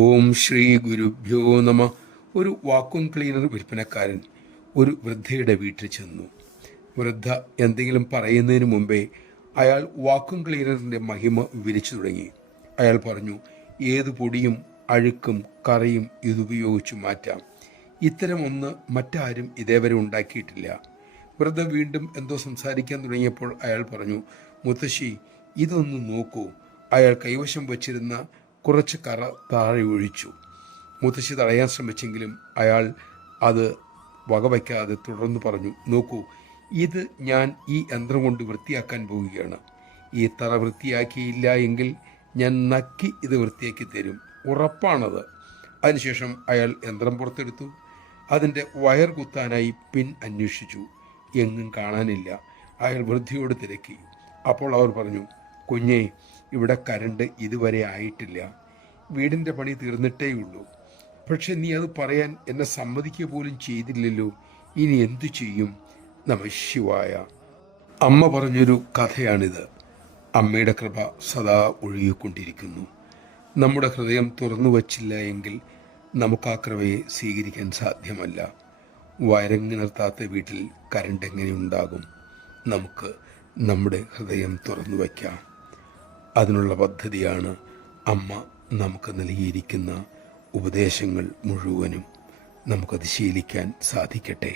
ഓം ശ്രീ ഗുരുഭ്യോ നമ. ഒരു വാക്വം ക്ലീനർ വിൽപ്പനക്കാരൻ ഒരു വൃദ്ധയുടെ വീട്ടിൽ ചെന്നു. വൃദ്ധ എന്തെങ്കിലും പറയുന്നതിന് മുമ്പേ അയാൾ വാക്വം ക്ലീനറിൻ്റെ മഹിമ വിവരിച്ചു തുടങ്ങി. അയാൾ പറഞ്ഞു, ഏത് പൊടിയും അഴുക്കും കറയും ഇതുപയോഗിച്ച് മാറ്റാം. ഇത്തരം ഒന്ന് മറ്റാരും ഇതേവരെ ഉണ്ടാക്കിയിട്ടില്ല. വൃദ്ധ വീണ്ടും എന്തോ സംസാരിക്കാൻ തുടങ്ങിയപ്പോൾ അയാൾ പറഞ്ഞു, മുത്തശ്ശി, ഇതൊന്ന് നോക്കൂ. അയാൾ കൈവശം വച്ചിരുന്ന കുറച്ച് കറ താഴെ ഒഴിച്ചു. മുത്തശ്ശി തടയാൻ ശ്രമിച്ചെങ്കിലും അയാൾ അത് വകവയ്ക്കാതെ തുടർന്ന് പറഞ്ഞു, നോക്കൂ, ഇത് ഞാൻ ഈ യന്ത്രം കൊണ്ട് വൃത്തിയാക്കാൻ പോവുകയാണ്. ഈ തറ വൃത്തിയാക്കിയില്ല എങ്കിൽ ഞാൻ നക്കി ഇത് വൃത്തിയാക്കി തരും, ഉറപ്പാണത്. അതിനുശേഷം അയാൾ യന്ത്രം പുറത്തെടുത്തു. അതിൻ്റെ വയർ കുത്താനായി പിൻ അന്വേഷിച്ചു. എങ്ങും കാണാനില്ല. അയാൾ വൃദ്ധയോട് തിരക്കി. അപ്പോൾ അവർ പറഞ്ഞു, കുഞ്ഞേ, ഇവിടെ കരണ്ട് ഇതുവരെ ആയിട്ടില്ല. വീടിൻ്റെ പണി തീർന്നിട്ടേയുള്ളൂ. പക്ഷെ നീ അത് പറയാൻ എന്നെ സമ്മതിക്കുക പോലും ചെയ്തില്ലല്ലോ. ഇനി എന്തു ചെയ്യും? നമഃശിവായ. അമ്മ പറഞ്ഞൊരു കഥയാണിത്. അമ്മയുടെ കൃപ സദാ ഒഴുകിക്കൊണ്ടിരിക്കുന്നു. നമ്മുടെ ഹൃദയം തുറന്നു വച്ചില്ല എങ്കിൽ നമുക്ക് ആ കൃപയെ സ്വീകരിക്കാൻ സാധ്യമല്ല. വയരങ്ങി നിർത്താത്ത വീട്ടിൽ കരണ്ട് എങ്ങനെ ഉണ്ടാകും? നമുക്ക് നമ്മുടെ ഹൃദയം തുറന്നു വയ്ക്കാം. അതിനുള്ള പദ്ധതിയാണ് അമ്മ നമുക്ക് നൽകിയിരിക്കുന്ന ഉപദേശങ്ങൾ മുഴുവനും. നമുക്കത് ശീലിക്കാൻ സാധിക്കട്ടെ.